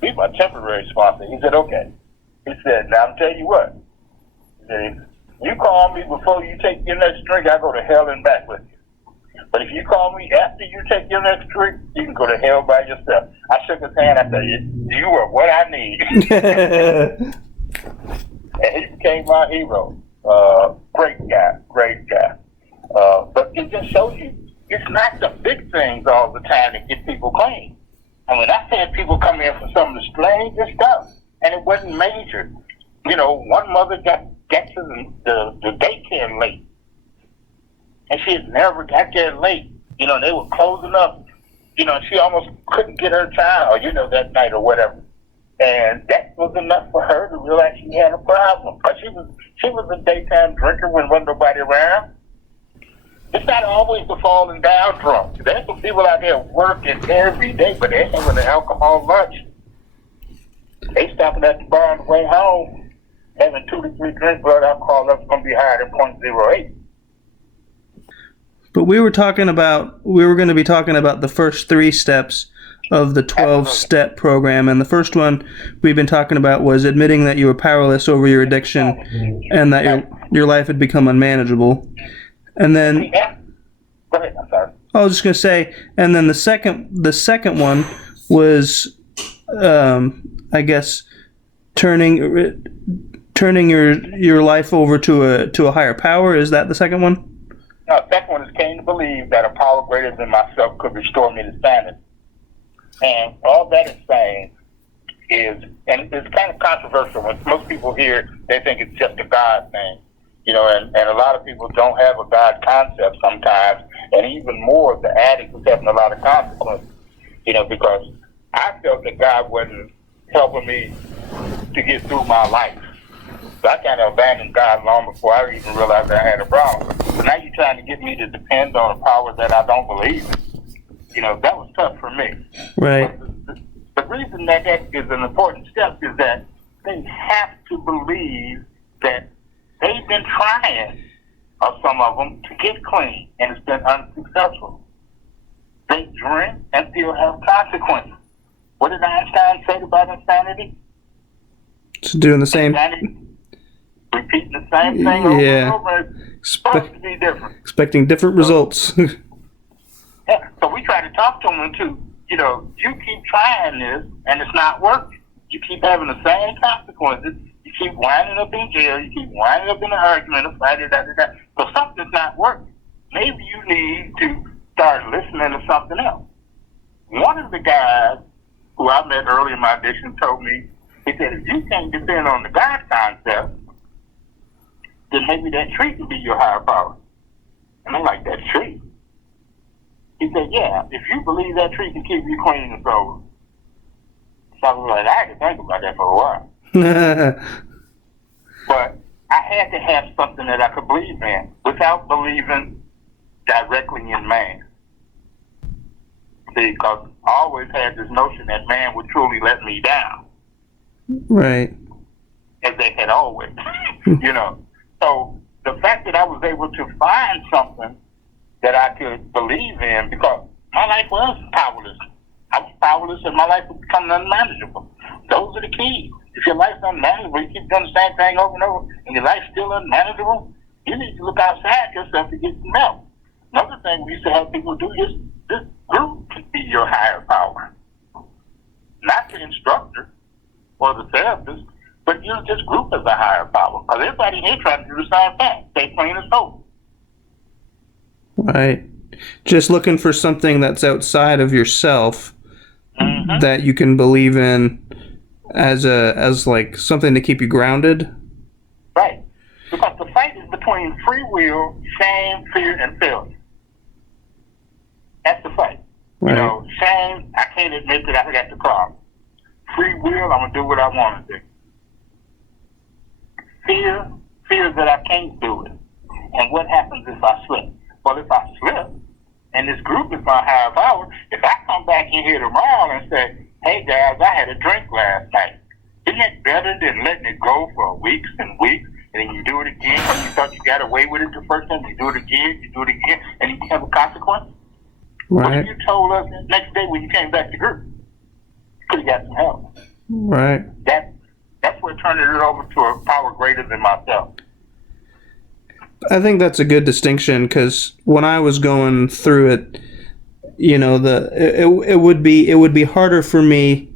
be my temporary sponsor. He said, okay. He said, now I'm telling you what. He said, if you call me before you take your next drink, I go to hell and back with you. But if you call me after you take your next drink, you can go to hell by yourself. I shook his hand. I said, you are what I need. And he became my hero. Great guy. But it just shows you, it's not the big things all the time that get people clean. I mean, I've had people come in for some of the strangest stuff, and it wasn't major. You know, one mother got to the daycare late, and she had never got there late. You know, they were closing up. You know, she almost couldn't get her child, you know, that night or whatever. And that was enough for her to realize she had a problem. But she was a daytime drinker when wasn't nobody around. It's not always the falling down drunk. There's some people out there working every day, but they're having an alcohol lunch. They stopping at the bar on the way home, having 2 to 3 drinks, blood alcohol level's going to be higher than 0.08. But we were going to be talking about the first 3 steps of the 12-step program, and the first one we've been talking about was admitting that you were powerless over your addiction and that your life had become unmanageable. And then Go ahead, I'm sorry. I was just going to say, and then the second one was, I guess, turning your life over to a higher power. Is that the second one? No, the second one is came to believe that a power greater than myself could restore me to sanity. And all that is saying is, and it's kind of controversial. When most people hear it, they think it's just a God thing. You know, and a lot of people don't have a God concept sometimes, and even more, the addict is having a lot of consequences. You know, because I felt that God wasn't helping me to get through my life. So I kind of abandoned God long before I even realized I had a problem. So now you're trying to get me to depend on a power that I don't believe in. You know, that was tough for me. Right. The reason that is an important step is that they have to believe that they've been trying, or some of them, to get clean, and it's been unsuccessful. They drink and still have consequences. What did Einstein say about insanity? Just doing the same. Insanity, repeating the same thing over and over. It's supposed to be different. Expecting different results. Yeah. So we try to talk to them too. You know, you keep trying this, and it's not working. You keep having the same consequences. You keep winding up in jail. You keep winding up in an argument, a fight, So something's not working. Maybe you need to start listening to something else. One of the guys who I met early in my addiction told me, he said, if you can't depend on the God concept, then maybe that tree can be your higher power. And I'm like, that tree? He said, yeah, if you believe that tree can keep you clean and sober. So I was like, I had to think about that for a while. But I had to have something that I could believe in without believing directly in man. See, because I always had this notion that man would truly let me down. Right. As they had always, you know. So the fact that I was able to find something that I could believe in, because my life was powerless. I was powerless and my life was becoming unmanageable. Those are the keys. If your life's unmanageable, you keep doing the same thing over and over, and your life's still unmanageable, you need to look outside yourself to get some help. Another thing we used to have people do is this group could be your higher power. Not the instructor or the therapist, but use this group as a higher power. Because everybody here trying to do the same thing. Stay clean and sober. Right. Just looking for something that's outside of yourself that you can believe in as like something to keep you grounded. Right. Because the fight is between free will, shame, fear, and failure. That's the fight. Right. You know, shame, I can't admit that I got the problem. Free will, I'm going to do what I want to do. Fear that I can't do it. And what happens if I slip? Well, if I slip, and this group is my higher power, if I come back in here tomorrow and say, hey guys, I had a drink last night, isn't it better than letting it go for weeks and weeks, and then you do it again, because you thought you got away with it the first time, you do it again, and you have a consequence? What Right. if you told us the next day when you came back to group? Could have got some help. Right. That's what turned it over to a power greater than myself. I think that's a good distinction, because when I was going through it, you know, it would be harder for me,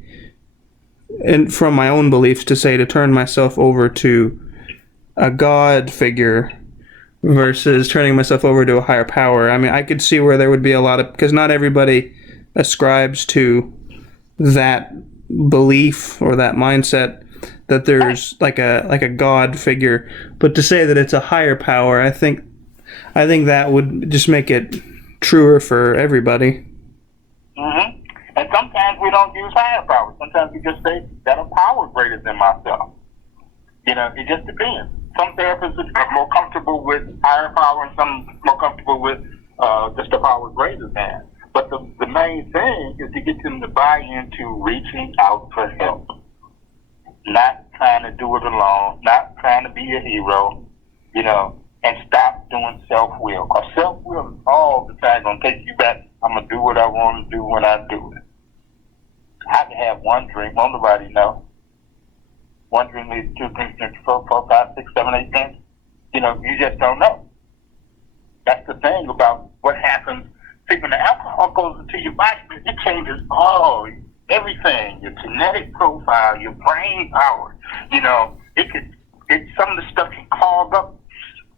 and from my own beliefs, to say to turn myself over to a God figure versus turning myself over to a higher power. I mean, I could see where there would be a lot of, because not everybody ascribes to that belief or that mindset that there's like a God figure, but to say that it's a higher power, I think that would just make it truer for everybody. Mm-hmm. And sometimes we don't use higher power. Sometimes we just say that a power greater than myself. You know, it just depends. Some therapists are more comfortable with higher power, and some more comfortable with just a power greater than. But the main thing is to get them to buy into reaching out for help. Not trying to do it alone, not trying to be a hero, you know, and stop doing self-will. Because self-will is all the time going to take you back. I'm going to do what I want to do when I do it. I can have one drink, won't nobody know. One drink leads to 2 drinks, 3, 4, 5, 6, 7, 8 drinks. You know, you just don't know. That's the thing about what happens. See, when the alcohol goes into your body, it changes everything, your genetic profile, your brain power. You know, some of the stuff can clog up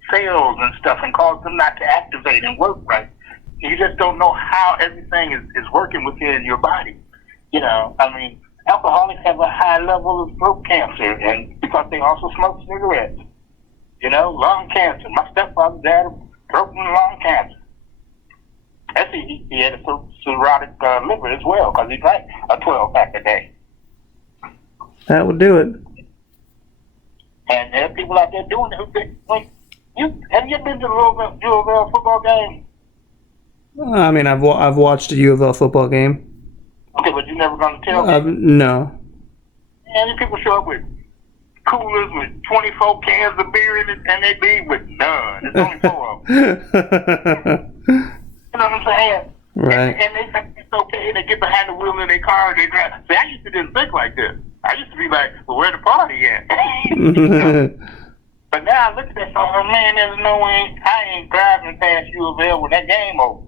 cells and stuff and cause them not to activate and work right. You just don't know how everything is working within your body. You know, I mean, alcoholics have a high level of throat cancer, and because they also smoke cigarettes. You know, lung cancer. My stepfather died of throat and lung cancer. Actually, he had a cirrhotic liver as well, because he drank a 12-pack a day. That would do it. And there are people out there doing it who think, have you been to the U of L football game? I mean, I've watched a U of L football game. Okay, but you're never going to tell me? No. And these people show up with coolers with 24 cans of beer in it, and they leave with none. It's only 4 of them. You know what I'm saying? Right. And they think it's okay. They get behind the wheel of their car and they drive. See, I used to didn't think like this. I used to be like, well, where the party at? But now I look at that, oh man, there's no way I ain't driving past U of L when that game over.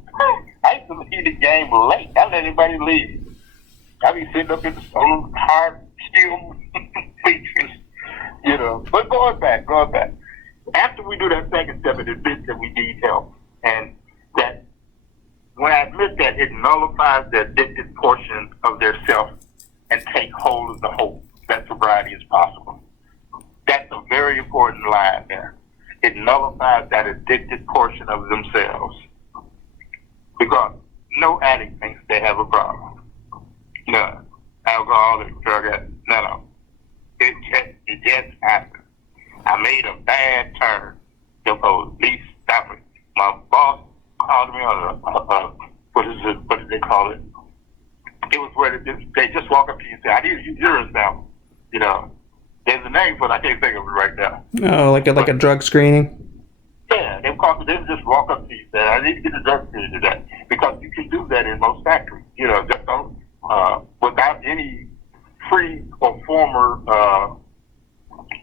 I used to leave the game late. I let everybody leave. I be sitting up in the hard steel features, you know. But going back. After we do that second step, it admits that we need help. And that when I admit that, it nullifies the addicted portion of their self and take hold of the hope that sobriety is possible. That's a very important line there. It nullifies that addicted portion of themselves. Because no addict thinks they have a problem. None. Alcoholic, drug addict, none of them. It just happened. I made a bad turn. The police stopped me. My boss called me on what did they call it? It was where they just walk up to you and say, I need a urine sample. You know, there's a name for it, I can't think of it right now. Oh, like a drug screening? Yeah, they just walk up to you and say, I need to get a drug screening today. Because you can do that in most factories. You know, just don't, without any free or former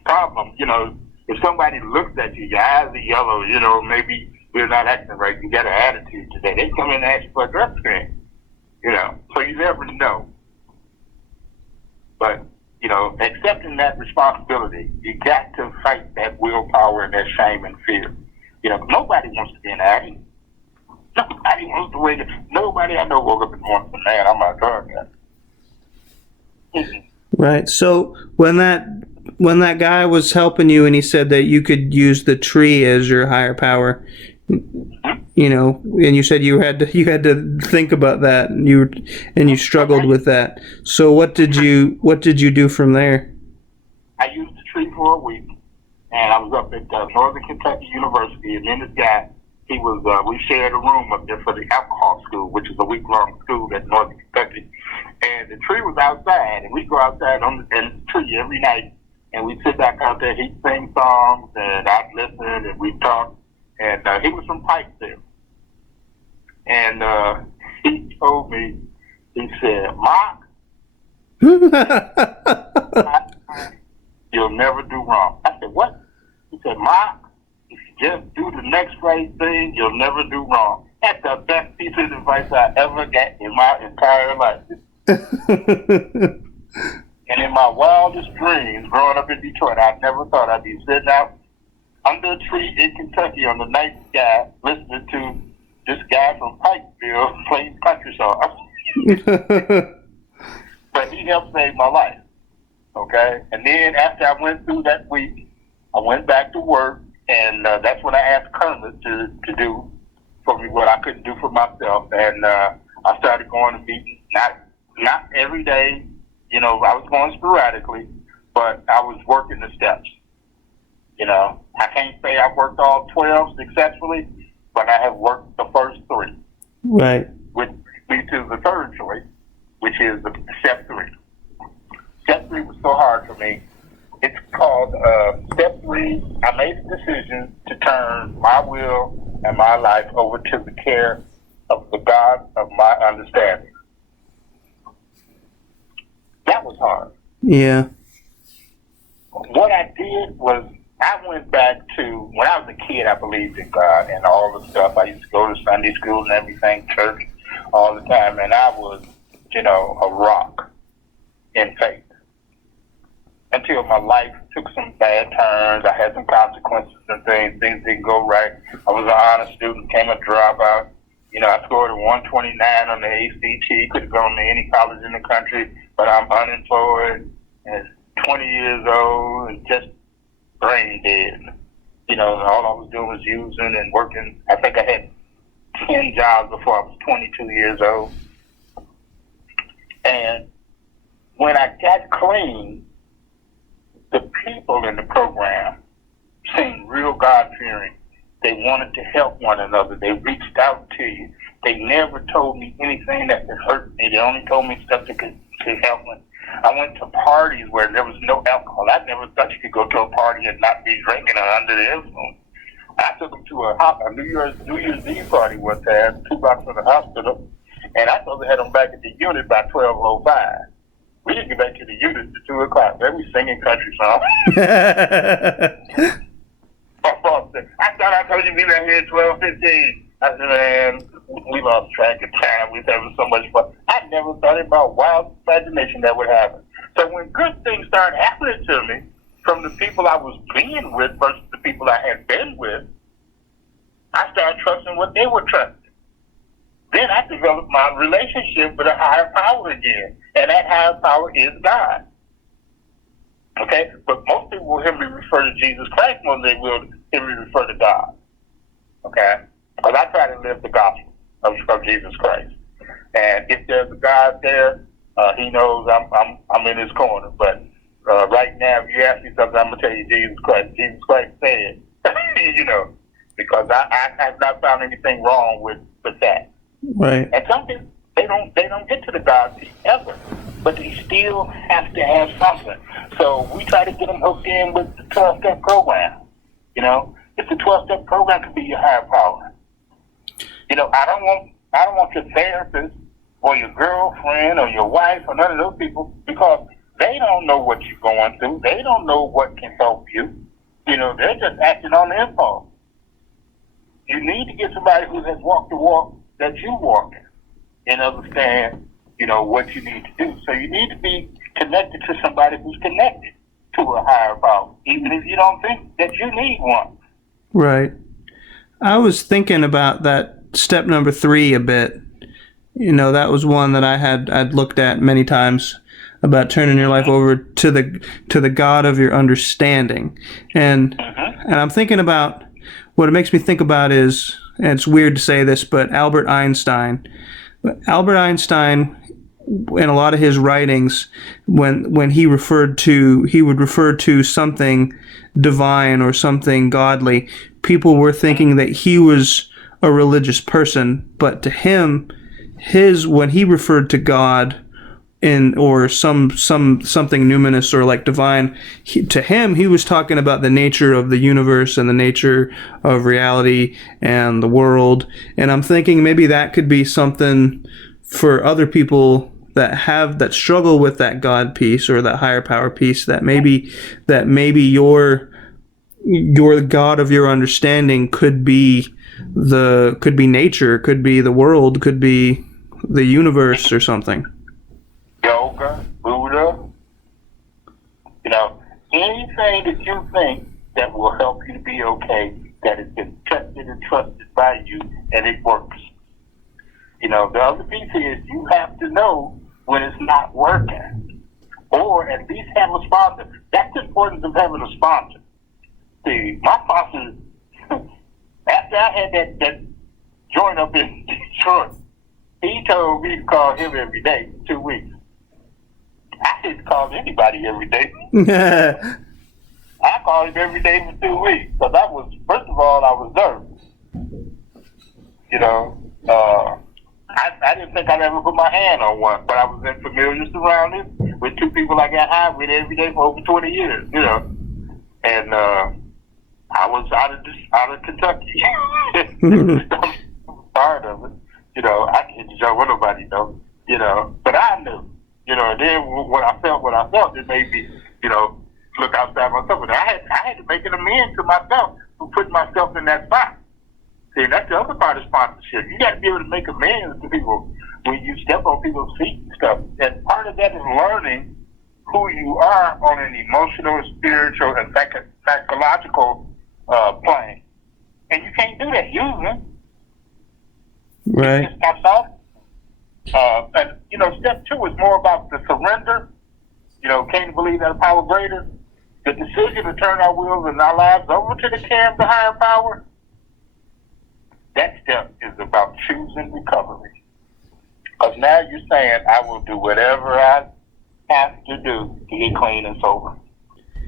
problem. You know, if somebody looks at you, your eyes are yellow, you know, maybe we're not acting right, you got an attitude today. They come in and ask you for a drug screen. You know, so you never know. But, you know, accepting that responsibility, you got to fight that willpower and that shame and fear. You know, nobody wants to be an addict. Nobody wants to wake up. Nobody I know woke up in the morning and said, man, I'm a drug addict. Right. So when that guy was helping you and he said that you could use the tree as your higher power, you know, and you said you had to think about that, and you struggled with that. So what did you do from there? I used the tree for a week, and I was up at Northern Kentucky University, and then this guy, he was we shared a room up there for the alcohol school, which is a week-long school at Northern Kentucky. And the tree was outside, and we go outside on the tree every night, and we sit back out there. He'd sing songs, and I'd listen, and we'd talk. And he was from Pikesville. And he told me, he said, Mark, you'll never do wrong. I said, what? He said, Mark, if you just do the next right thing, you'll never do wrong. That's the best piece of advice I ever got in my entire life. And in my wildest dreams, growing up in Detroit, I never thought I'd be sitting out under a tree in Kentucky on the night sky listening to this guy from Pikeville playing country songs. But he helped save my life. Okay? And then after I went through that week, I went back to work, and that's when I asked Kermit to do for me what I couldn't do for myself. And I started going to meetings, not every day. You know, I was going sporadically, but I was working the steps. You know, I can't say I've worked all 12 successfully, but I have worked the first 3. Right. Which leads to the third choice, which is the step 3. Step 3 was so hard for me. It's called step 3. I made the decision to turn my will and my life over to the care of the God of my understanding. That was hard. Yeah. What I did was I went back to, when I was a kid, I believed in God and all the stuff. I used to go to Sunday school and everything, church all the time, and I was, you know, a rock in faith. Until my life took some bad turns. I had some consequences and things. Things didn't go right. I was an honor student, became a dropout. You know, I scored a 129 on the ACT. Could have gone to any college in the country, but I'm unemployed and 20 years old and just brain dead. You know, all I was doing was using and working. I think I had 10 jobs before I was 22 years old. And when I got clean, the people in the program seemed real God-fearing. They wanted to help one another. They reached out to you. They never told me anything that could hurt me. They only told me stuff that could help me. I went to parties where there was no alcohol. I never thought you could go to a party and not be drinking or under the influence. I took them to a New Year's Eve party one time, 2 blocks from the hospital, and I supposed to have them back at the unit by 12:05. We didn't get back to the unit until 2 o'clock. They were singing country songs. I thought I told you to be back here at 12:15. I said, man, we lost track of time. We were having so much fun. I never thought in my wild imagination that would happen. So when good things started happening to me from the people I was being with versus the people I had been with, I started trusting what they were trusting. Then I developed my relationship with a higher power again. And that higher power is God. Okay? But most people will hear me refer to Jesus Christ more than they will hear me refer to God. Okay? Because I try to live the gospel of Jesus Christ. And if there's a God there, he knows I'm in his corner. But right now, if you ask me something, I'm going to tell you Jesus Christ. Jesus Christ said, you know, because I have not found anything wrong with that. Right. And some people, they don't get to the God seat ever, but they still have to have something. So we try to get them hooked in with the 12-step program. You know, if the 12-step program could be your higher power. You know, I don't want your therapist or your girlfriend or your wife or none of those people, because they don't know what you're going through. They don't know what can help you. You know, they're just acting on the impulse. You need to get somebody who has walked the walk that you walk and understand, you know, what you need to do. So you need to be connected to somebody who's connected to a higher power, even if you don't think that you need one. Right. I was thinking about that step number 3 a bit. You know, that was one that I'd looked at many times, about turning your life over to the God of your understanding. And I'm thinking about, what it makes me think about is, and it's weird to say this, but Albert Einstein, in a lot of his writings, when he would refer to something divine or something godly, people were thinking that he was a religious person. But to him, when he referred to God or something numinous or like divine, to him he was talking about the nature of the universe and the nature of reality and the world. And I'm thinking maybe that could be something for other people that struggle with that God piece or that higher power piece, that maybe your God of your understanding could be nature, could be the world, could be the universe or something. Yoga, Buddha, anything that you think that will help you to be okay, that has been tested and trusted by you, and it works. The other piece is you have to know when it's not working, or at least have a sponsor. That's the importance of having a sponsor. See, my sponsor, after I had that joint up in Detroit, he told me to call him every day for 2 weeks. I didn't call anybody every day. I called him every day for 2 weeks because first of all, I was nervous. I didn't think I'd ever put my hand on one, but I was in familiar surroundings with two people I got high with every day for over 20 years, and I was out of Kentucky. Part of it, I can't show what nobody knows, but I knew, and then when I felt, it made me, look outside myself, and I had to make an amends to myself for putting myself in that spot. See, that's the other part of sponsorship. You got to be able to make amends to people when you step on people's feet and stuff. And part of that is learning who you are on an emotional, spiritual, and psychological plane. And you can't do that using. Right. It's not solid. And step 2 is more about the surrender. Can you believe that a power greater? The decision to turn our wills and our lives over to the care of the higher power. That step is about choosing recovery. Because now you're saying, I will do whatever I have to do to get clean and sober.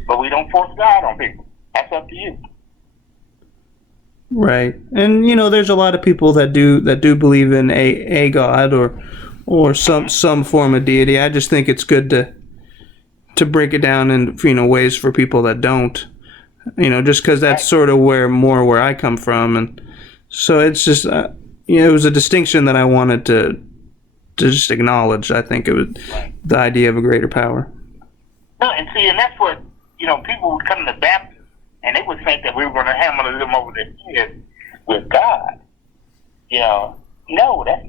But we don't force God on people. That's up to you. Right. And there's a lot of people that do believe in a God or some form of deity. I just think it's good to break it down in ways for people that don't. Just because that's sort of where I come from, and so it's just it was a distinction that I wanted to just acknowledge. I think it was the idea of a greater power. No, and that's what people would come to Baptist, and they would think that we were going to hammer them over their head with God. No, that's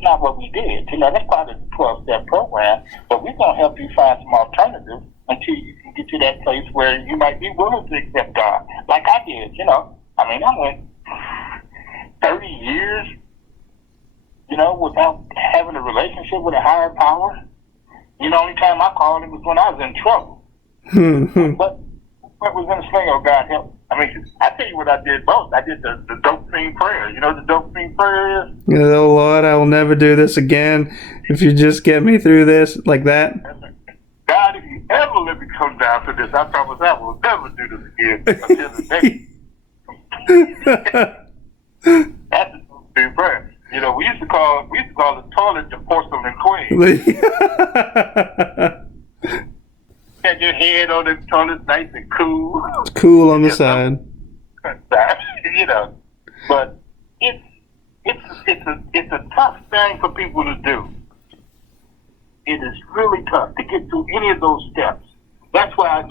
not what we did. That's part of the 12-step program, but we're going to help you find some alternatives until you can get to that place where you might be willing to accept God, like I did. I went 30 years, without having a relationship with a higher power. The only time I called him was when I was in trouble. But what was in the sling, oh God help. I tell you what I did most. I did the dope fiend prayer. You know what the dope fiend prayer is? Oh Lord, I will never do this again. If you just get me through this, like that. God, if you ever let me come down to this, I promise I will never do this again until the day. That's the dope fiend prayer. We used to call the toilet the porcelain queen. Had your head on the toilet, nice and cool. It's cool on the side. But it's a tough thing for people to do. It is really tough to get through any of those steps. That's why, if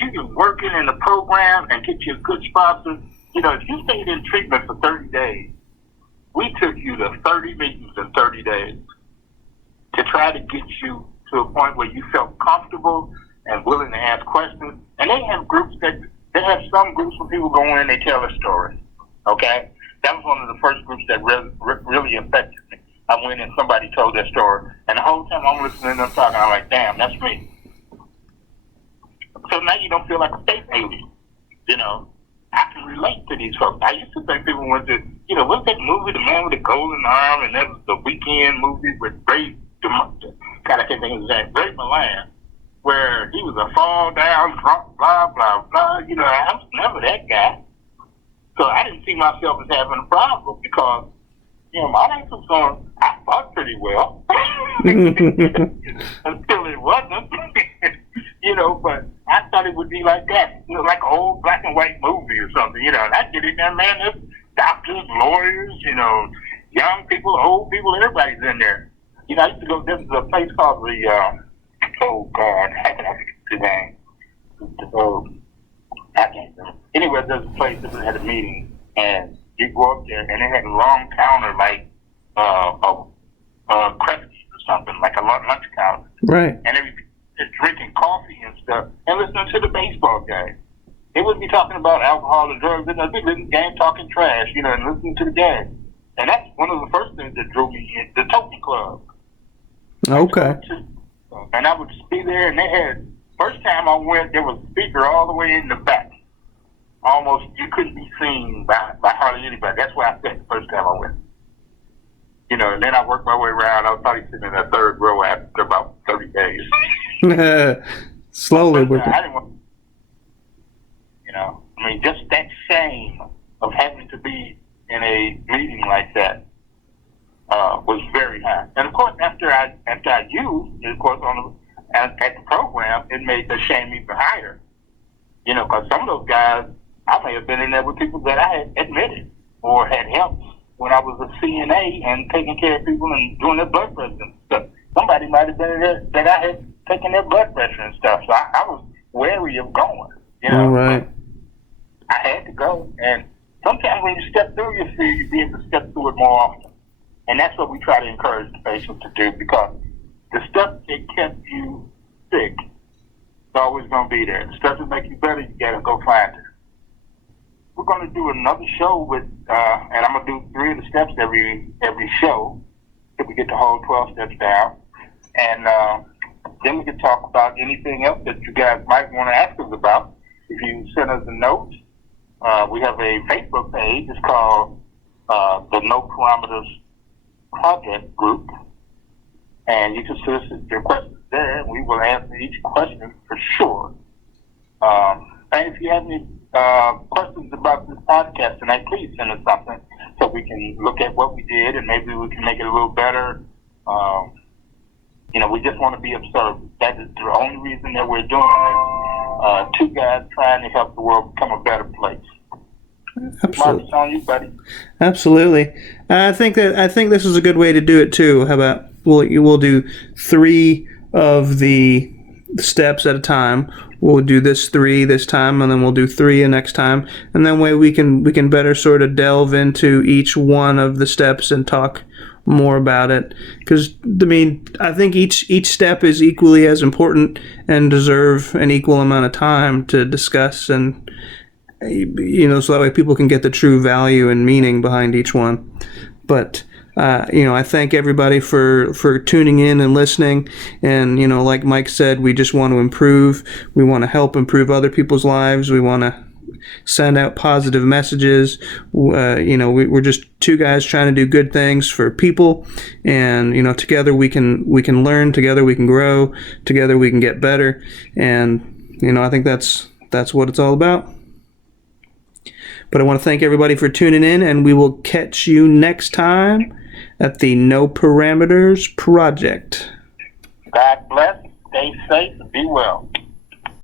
you can work in the program and get you a good sponsor, if you stayed in treatment for 30 days, we took you to 30 meetings in 30 days to try to get you to a point where you felt comfortable and willing to ask questions. And they have some groups where people go in, they tell a story. Okay? That was one of the first groups that really affected me. I went and somebody told their story. And the whole time I'm listening to them talking, I'm like, damn, that's me. So now you don't feel like a space alien. I can relate to these folks. I used to think people went to, what's that movie, The Man with the Golden Arm, and that was the weekend movie with Ray, God, I can't think of his name, Ray Milan, where he was a fall down, drunk, blah, blah, blah. I was never that guy. So I didn't see myself as having a problem because, my life was going, I thought pretty well. Until it wasn't. But I thought it would be like that, like an old black and white movie or something, and I get in there, man, there's doctors, lawyers, young people, old people, everybody's in there. You know, I used to go. There's a place called the oh God, how can I forget the name? I can't remember. Anyway, there's a place that had a meeting, and you go up there, and they had a long counter like Kresge's or something, like a lunch counter. Right. And they were just drinking coffee and stuff, and listening to the baseball game. They wouldn't be talking about alcohol or drugs. They'd be listening to the game, talking trash, you know, and listening to the game. And that's one of the first things that drew me in, the Hothi Club. Okay. And I would be there, and they had, first time I went, there was a speaker all the way in the back. Almost, you couldn't be seen by hardly anybody. That's where I sat the first time I went. You know, and then I worked my way around. I was probably sitting in that third row after about 30 days. Slowly working. I didn't want, you know, I mean, just that shame of having to be in a meeting like that was very high. And of course, after I used, of course, at the program, it made the shame even higher. You know, because some of those guys, I may have been in there with people that I had admitted or had helped when I was a CNA and taking care of people and doing their blood pressure and stuff. Somebody might have been in there that I had taken their blood pressure and stuff. So I was wary of going. You know, all right. I had to go. And sometimes when you step through your fear, you be able to step through it more often. And that's what we try to encourage the patients to do, because the stuff that kept you sick is always going to be there. The stuff that makes you better, you got to go find it. We're going to do another show with, and I'm going to do 3 of the steps every show till we get the whole 12 steps down. And then we can talk about anything else that you guys might want to ask us about. If you send us a note, we have a Facebook page. It's called the No Parameters Project Group. And you can solicit your questions there, and we will answer each question for sure. And if you have any questions about this podcast tonight, please send us something so we can look at what we did and maybe we can make it a little better. You know, we just want to be observant. That is the only reason that we're doing it. 2 guys trying to help the world become a better place. Absolutely. Mark, it's on you, buddy. Absolutely. I think this is a good way to do it too. How about we'll do 3 of the steps at a time. We'll do this 3 this time, and then we'll do 3 the next time, and then way we can better sort of delve into each one of the steps and talk more about it. Because I mean, I think each step is equally as important and deserve an equal amount of time to discuss, and you know, so that way people can get the true value and meaning behind each one. But you know, I thank everybody for tuning in and listening. And, you know, like Mike said, we just want to improve. We want to help improve other people's lives. We want to send out positive messages. You know, we're just 2 guys trying to do good things for people. And, you know, together we can learn. Together we can grow. Together we can get better. And, you know, I think that's what it's all about. But I want to thank everybody for tuning in, and we will catch you next time at the No Parameters Project. God bless, stay safe, and be well.